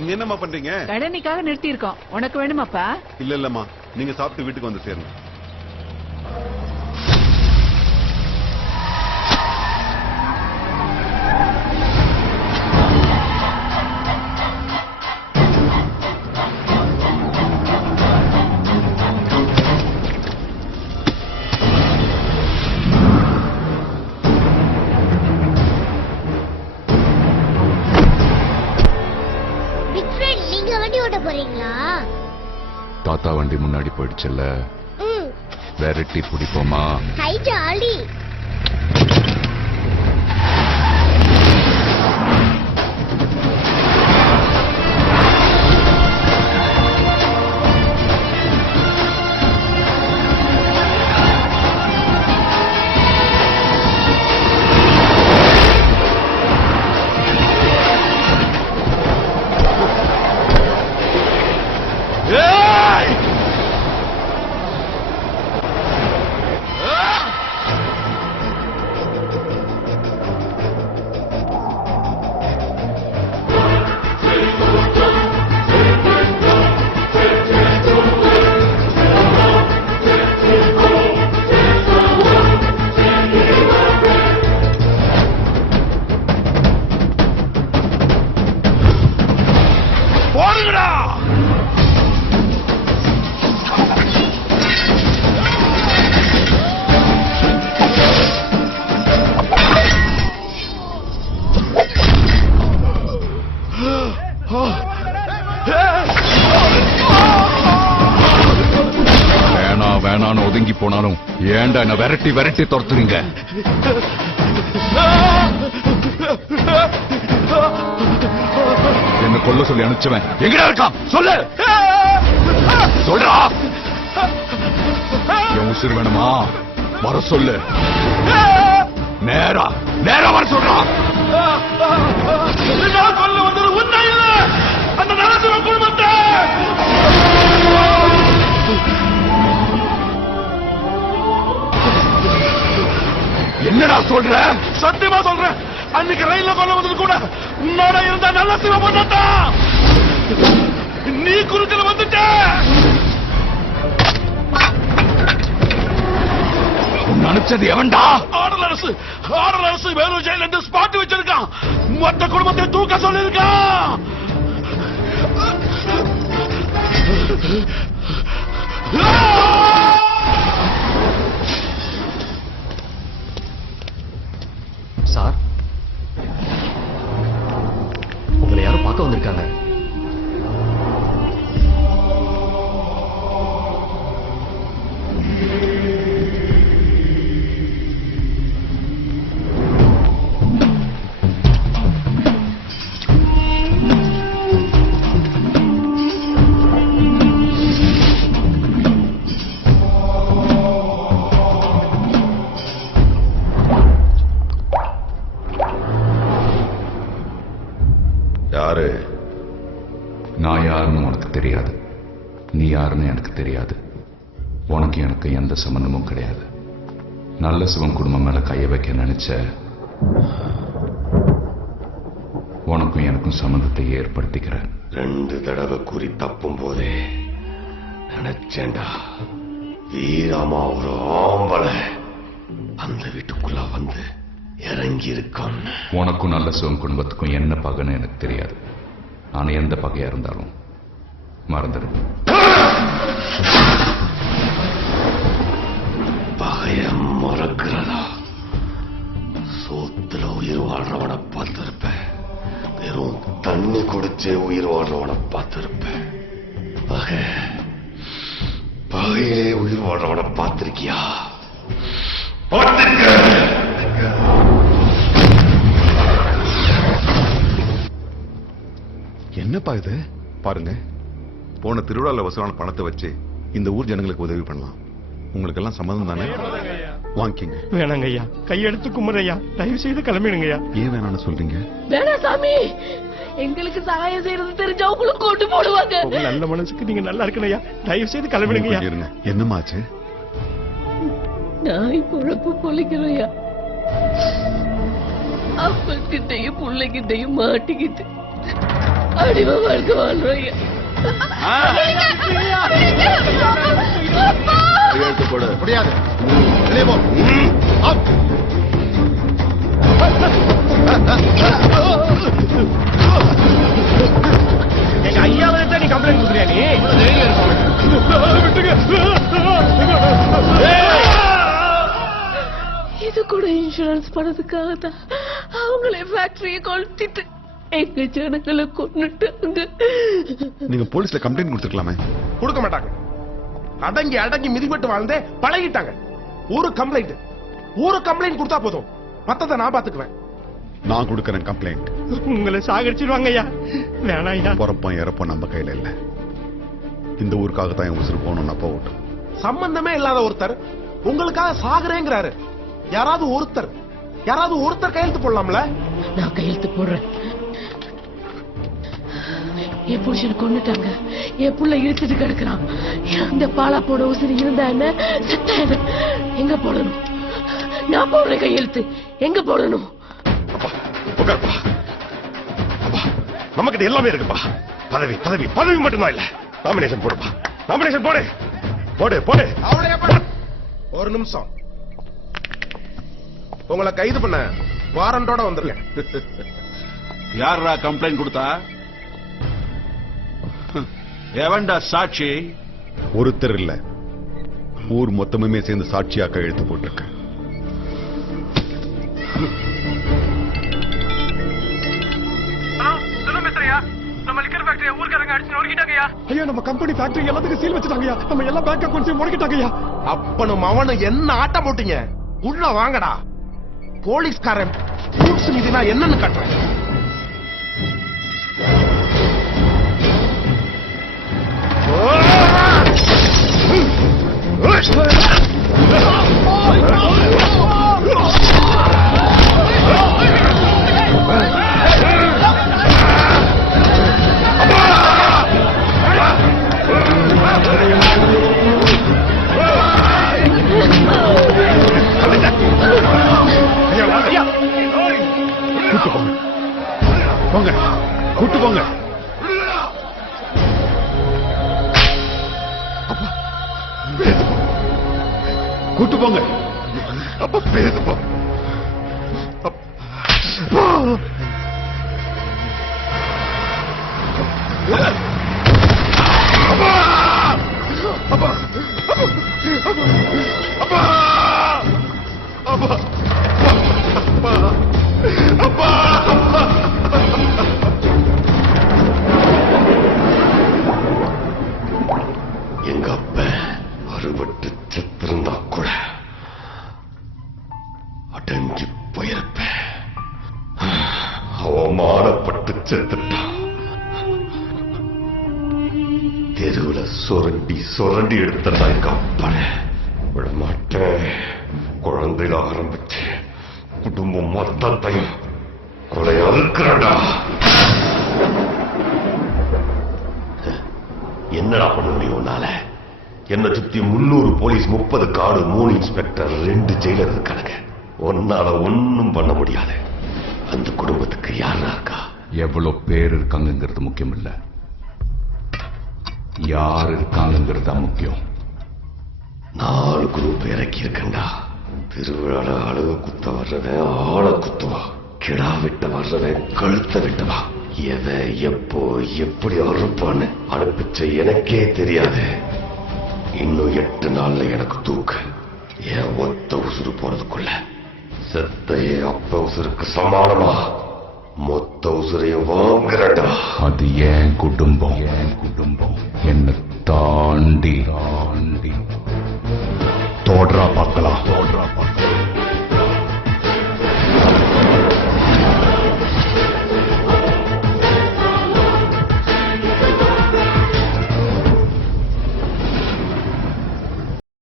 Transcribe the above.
இங்க என்னம்மா பண்றீங்க? கடனிக்காக நிறுத்தி இருக்கோம். உனக்கு வேணுமாப்பா? இல்ல இல்லம்மா, நீங்க சாப்பிட்டு வீட்டுக்கு வந்து சேருங்க. தாத்தா வண்டி முன்னாடி போயிடுச்சுல்ல, விரட்டி பிடிப்போமா? வேணான்னு ஒதுங்கி போனாலும் ஏண்டா என்ன விரட்டி விரட்டி துரத்துறீங்க? என்ன கொல்ல சொல்லி அனுப்பிச்சவன் எங்கடா இருக்கான்? சொல்லு, சொல்றா. என் உசுறு வேணுமா? வர சொல்லு, நேரா நேரா வர சொல்றா. கொல்ல வந்தது உண்மை இல்ல, அந்த நரசிம்ம குடும்பத்தை. என்னடா சொல்ற? சத்தியமா சொல்றேன், அன்னைக்கு ரயில்ல கொல்ல வந்தது கூட உன்னோட இருந்த நல்ல சிவ பண்ணா. நீ குறுக்கல வந்துட்ட. நினைச்சது எவன்டா? ஆடல் அரசு வேலூர் ஜெயில இருந்து ஸ்பாட் வச்சிருக்கான். மொத்த குடும்பத்தை தூக்க சொல்லிருக்கான். சார், உங்களை யாரும் பார்க்க வந்திருக்காங்க. யாரு? நான் யாருன்னு உனக்கு தெரியாது, நீ யாருன்னு எனக்கு தெரியாது. உனக்கு எனக்கு எந்த சம்பந்தமும் கிடையாது. நல்ல சிவன் குடும்பம் மேல கைய வைக்க நினைச்ச உனக்கும் எனக்கும் சம்பந்தத்தை ஏற்படுத்திக்கிற. 2 தடவை குறி தப்பும் போதே நினைச்சேன்டா, வீரமா ஒரு ஆம்பளை அந்த வீட்டுக்குள்ள வந்து இறங்கி இருக்கான். உனக்கும் நல்ல சிவன் குடும்பத்துக்கும் என்ன பகைன்னு எனக்கு தெரியாது. ஆனா எந்த பகையா இருந்தாலும் மறந்துடு. பகைய மறக்கிறதா? சோத்துல உயிர் வாழ்றவனை பார்த்திருப்பேன், வெறும் தண்ணி குடிச்சே உயிர் வாழ்றவனை பார்த்திருப்பேன். பகையிலே உயிர் வாழ்றவனை பார்த்திருக்கியா? பார்த்திருக்க. என்னப்பா இது? பாருங்க, போன திருவிழால வசூலான பணத்தை வச்சு இந்த ஊர் ஜனங்களுக்கு உதவி பண்ணலாம். உங்களுக்கு எல்லாம் சம்மதம் தானே? வாங்கிங்க. வேணாங்க ஐயா, கையெடுத்து கும்பிடுறையா, தயவு செய்து கிளம்பிடுங்கய்யா. ஏன் வேணாம்னு சொல்றீங்க? வேணாம் சாமி, எங்களுக்கு சகாயம் செய்யறது தெரிஞ்சா உங்களுக்கு கொண்டு போடுவாங்க. உங்க நல்ல மனசுக்கு நீங்க நல்லா இருக்கணையா, தயவு செய்து கிளம்பிடுங்கய்யா. என்னமாச்சு? நாய் பொழப்பு பொழைக்கலையா, அப்பக்கிட்டையும் பிள்ளைகிட்டையும் மாட்டிக்கிட்டு அடிமை வாழ்க்கை வாழ்றோம் ஐயா. கையெழுத்து போடு. முடியாது. வெளியே போ. எங்க ஐயாவை நீ கம்ப்ளைண்ட் கொடுக்குறியா நீ? இது கூட இன்சூரன்ஸ் பண்ணதுக்காக தான் அவங்களே ஃபேக்டரியை கொளுத்திட்டு எங்க ஜனங்களை கொன்னுட்டாங்க. நீங்க போலீஸ்ல கம்ப்ளைண்ட் கொடுத்துருக்கலாமே. கொடுக்க மாட்டாங்க. அடங்கி அடங்கி மிதிப்பட்டு வாழ்ந்தே பழகிட்டாங்க. ஒரு கம்ப்ளைண்ட் கொடுத்தா போதும், மத்தத நான் பாத்துக்குவேன். நான் கொடுக்கறேன் கம்ப்ளைண்ட். உங்களை சாகடிச்சிருவாங்க ஐயா. வேணாம் ஐயா. பிறப்போம் இறப்போம் நம்ம கையில இல்ல. இந்த ஊருக்காக தான் என் உசுறு போகணும்னு அப்பா ஓட்டும். சம்பந்தமே இல்லாத ஒருத்தர் உங்களுக்காக சாகுறேங்கிறாரு. யாராவது ஒருத்தர் கையெழுத்து போடலாம்ல? நான் கையெழுத்து போடுறேன். என் புருஷனை கொன்னுட்டாங்க, என் புள்ள இழுத்துட்டு கிடக்குறான். அந்த பாலா போட உசுறு இருந்தா என்ன, செத்தா என்ன? எங்க போடணும்? நான் போடுறேன் கையெழுத்து. எங்க போடணும்? உட்காருப்பா. நமக்கு எல்லாமே இருக்குப்பா. பதவி மட்டும்தான் இல்ல. நாமினேஷன் போடுப்பா. நாமினேஷன் போடு. ஒரு நிமிஷம். உங்களை கைது பண்ண வாரண்டோட வந்துருக்கேன். யாரா கம்ப்ளைண்ட் கொடுத்தா? எவன்டா சாட்சி? ஒருத்தர் இல்ல, ஊர் மொத்தமுமே சேர்ந்து சாட்சியாக்க எழுத்து போட்டிருக்க. ஐயா நம்ம கம்பெனி ஃபேக்டரி எல்லாத்துக்கும் சீல் வச்சுட்டாங்கய்யா. நம்ம எல்லா பேங்க் அக்கவுண்ட்ஸையும் முடக்கிட்டாங்கய்யா. அப்பனும் அவனும் என்ன ஆட்டம் போட்டீங்க? உள்ள வாங்கடா. போலீஸ்காரன் ரூல்ஸ் மீதினா என்னன்னு காட்டுறேன். கூட்டு போங்க. கூட்டு போங்க. அப்ப பேசுப்பா. எங்க அப்ப அறுபட்டு செத்திருந்தா கூட அடங்கி போயிருப்பேன். அவமானப்பட்டு செத்துட்டான். தெருவுல சுரண்டி எடுத்தா எங்க அப்பனை விடமாட்டேன். குழந்தையில ஆரம்பிச்சு குடும்பம் மொத்தத்தையும் கொலை அறுக்கிறடா. என்னடா பண்ண முடியும் உன்னால? என்ன சுத்தி 300 போலீஸ், 30 காடு, 3 இன்ஸ்பெக்டர், 2 ஜெயிலர் இருக்கானுங்க. ஒன்னால ஒன்னும் பண்ண முடியாது. அந்த குடும்பத்துக்கு யாரா இருக்கா? எவ்வளவு பேர் இருக்காங்கிறது முக்கியம் இல்ல, யார் இருக்காங்கிறது தான் முக்கியம். 4 குரூப் இறக்கி இருக்கண்டா. திருவிழால அழுக குத்த வர்றவன் ஆளை குத்துவா, கிடா விட்ட வர்றவன் கழுத்த விட்டவா. எவன் எப்போ எப்படி அறுப்பான்னு அனுப்பிச்ச எனக்கே தெரியாது. இன்னும் 8 நாள்ல எனக்கு தூக்கு. என் ஒத்த உசுறு போறதுக்குள்ள செத்தையே அப்ப உசுருக்கு சமானமா மொத்த உசுரையும் வாங்குறடா. அது என் குடும்பம். என்னை தாண்டி தோன்றா பார்க்கலாம்.